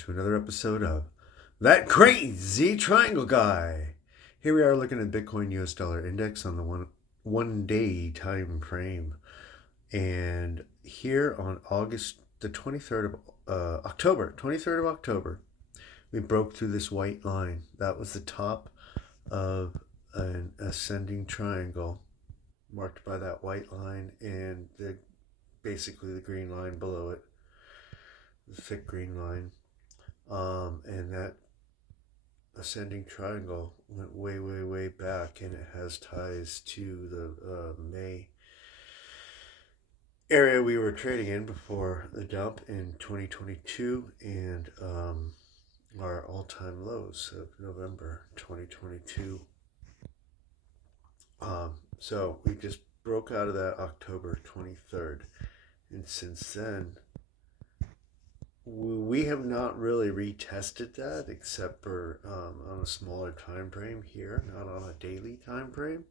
to another episode of That Crazy Triangle Guy. Here we are looking at Bitcoin US dollar index on the one day time frame. And here on August the 23rd of October, 23rd of October, we broke through this white line. That was the top of an ascending triangle marked by that white line and basically the green line below it, the thick green line. And that ascending triangle went way, way, way back, and it has ties to the May area we were trading in before the dump in 2022 and our all-time lows of November 2022. So we just broke out of that October 23rd, and since then we have not really retested that except for on a smaller time frame here, not on a daily time frame.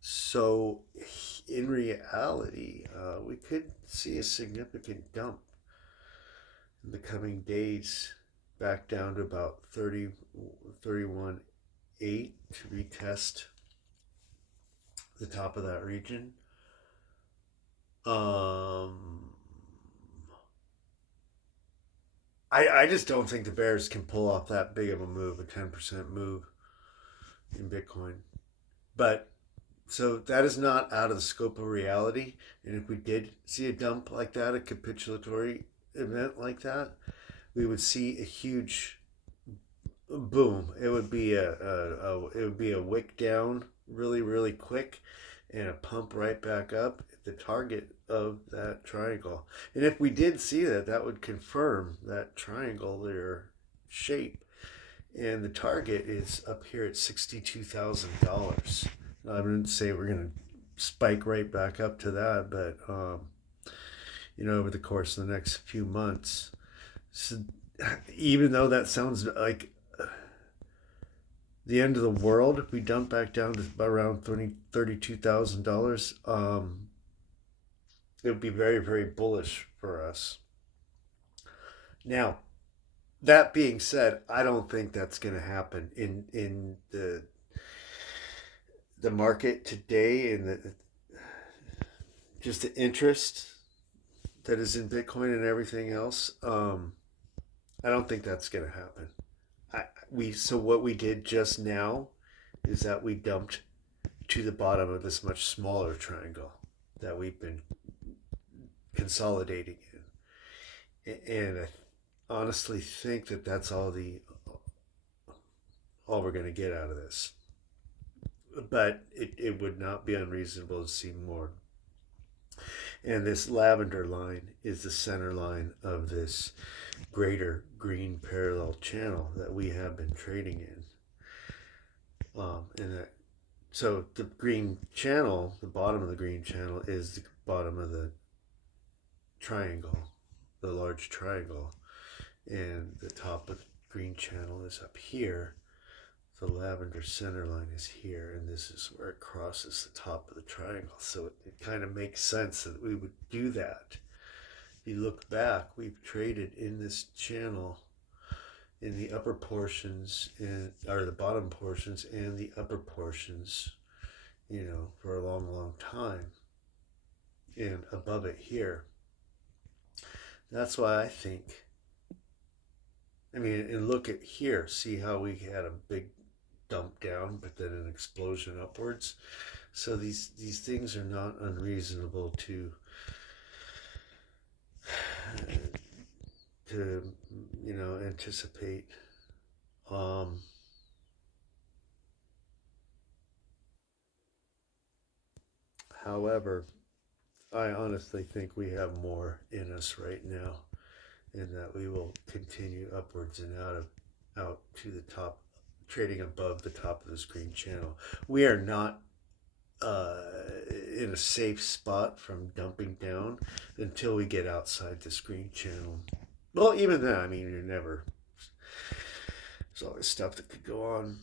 So in reality, we could see a significant dump in the coming days back down to about 31.8 to retest the top of that region. I just don't think the bears can pull off that big of a move, a 10% move in Bitcoin. But so that is not out of the scope of reality. And if we did see a dump like that, a capitulatory event like that, we would see a huge boom. It would be a wick down really, really quick and a pump right back up at the target of that triangle. And if we did see that, that would confirm that triangular shape. And the target is up here at $62,000. I wouldn't say we're going to spike right back up to that, but over the course of the next few months. So even though that sounds like the end of the world, if we dump back down to around $32,000, it would be very, very bullish for us. Now, that being said, I don't think that's going to happen in the market today, and just the interest that is in Bitcoin and everything else. I don't think that's going to happen. So what we did just now is that we dumped to the bottom of this much smaller triangle that we've been consolidating in, and I honestly think that that's all we're going to get out of this. But it would not be unreasonable to see more. And this lavender line is the center line of this greater green parallel channel that we have been trading in. So the green channel, the bottom of the green channel, is the bottom of the triangle, the large triangle. And the top of the green channel is up here. The lavender center line is here, and this is where it crosses the top of the triangle. So it kind of makes sense that we would do that. If you look back, we've traded in this channel in the upper portions or the bottom portions and the upper portions, for a long, long time. And above it here. That's why I think, and look at here, see how we had a big dump down, but then an explosion upwards. So these things are not unreasonable to anticipate. However, I honestly think we have more in us right now, and that we will continue upwards and out to the top, trading above the top of this green channel. We are not in a safe spot from dumping down until we get outside this green channel. Well, even then, you're never. There's always stuff that could go on.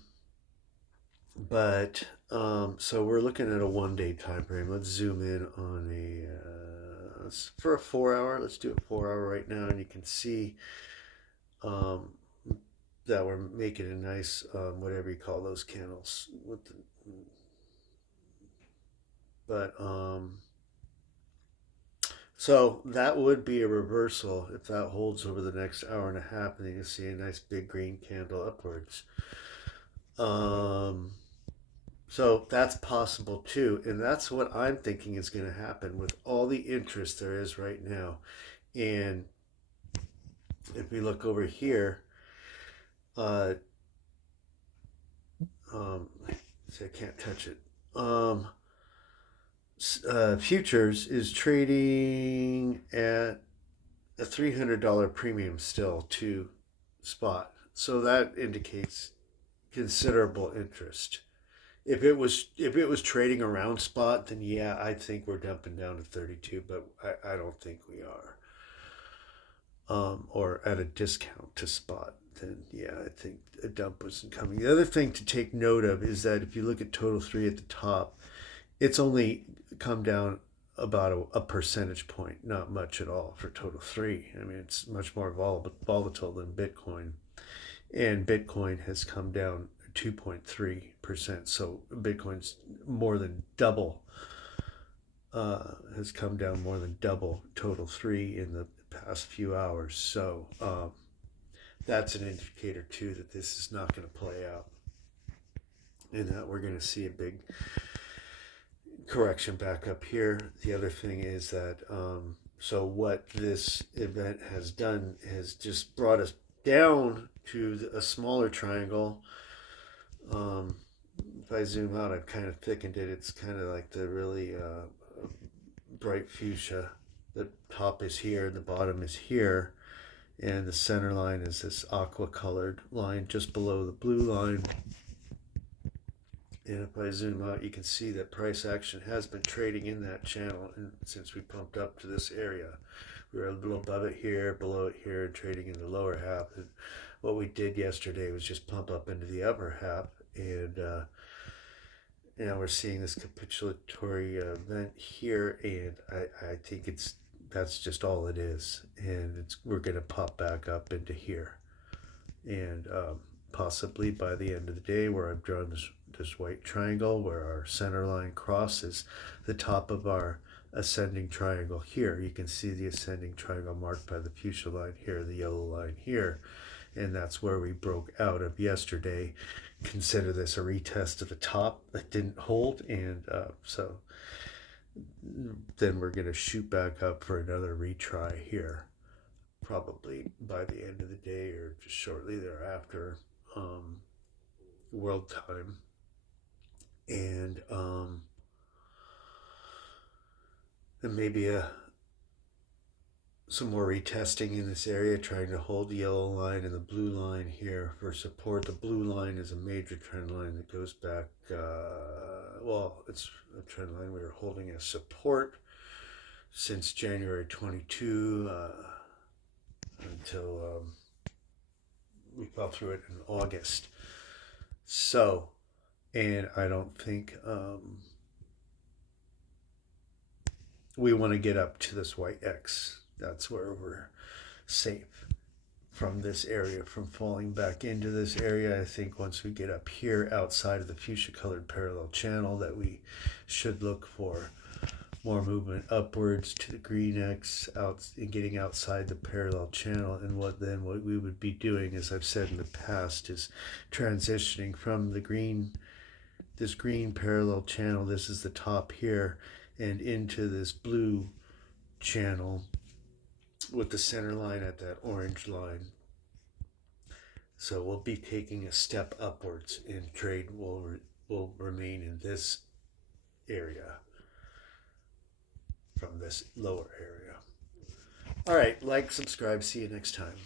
But so we're looking at a 1 day time frame. Let's zoom in on for a 4 hour. Let's do a 4 hour right now, and you can see um, that we're making a nice whatever you call those candles with the, but so that would be a reversal if that holds over the next hour and a half, and you can see a nice big green candle upwards. um So that's possible too. And that's what I'm thinking is going to happen with all the interest there is right now. And if we look over here, uh, see, I can't touch it. Futures is trading at a $300 premium still to spot. So that indicates considerable interest. If it was trading around spot, then yeah, I think we're dumping down to 32, but I don't think we are. Or at a discount to spot, then yeah, I think a dump wasn't coming. The other thing to take note of is that if you look at total three at the top, it's only come down about a percentage point, not much at all for total three. I mean, it's much more volatile than Bitcoin, and Bitcoin has come down 2.3%. So Bitcoin's more than double, has come down more than double total three in the past few hours. So that's an indicator too that this is not going to play out, and that we're going to see a big correction back up here. The other thing is that so what this event has done has just brought us down to a smaller triangle. If I zoom out, I've kind of thickened it. It's kind of like the really bright fuchsia. The top is here, the bottom is here, and the center line is this aqua colored line just below the blue line. And if I zoom out, you can see that price action has been trading in that channel, and since we pumped up to this area. We were a little above it here, below it here, and trading in the lower half. And what we did yesterday was just pump up into the upper half, and now we're seeing this capitulatory event here, and I think that's just all it is, and we're going to pop back up into here, and possibly by the end of the day, where I've drawn this white triangle, where our center line crosses the top of our ascending triangle here. You can see the ascending triangle marked by the fuchsia line here, the yellow line here, and that's where we broke out of yesterday. Consider this a retest of the top that didn't hold, and so then we're going to shoot back up for another retry here, probably by the end of the day or just shortly thereafter, world time. And maybe some more retesting in this area, trying to hold the yellow line and the blue line here for support. The blue line is a major trend line that goes back, it's a trend line we were holding as support since January 22 until we fell through it in August. So, and I don't think we want to get up to this white X. That's where we're safe from this area, from falling back into this area. I think once we get up here outside of the fuchsia colored parallel channel, that we should look for more movement upwards to the green X, out and getting outside the parallel channel. And what we would be doing, as I've said in the past, is transitioning from this green parallel channel, this is the top here, and into this blue channel with the center line at that orange line. So we'll be taking a step upwards, and trade will remain in this area from this lower area. All right, like, subscribe, see you next time.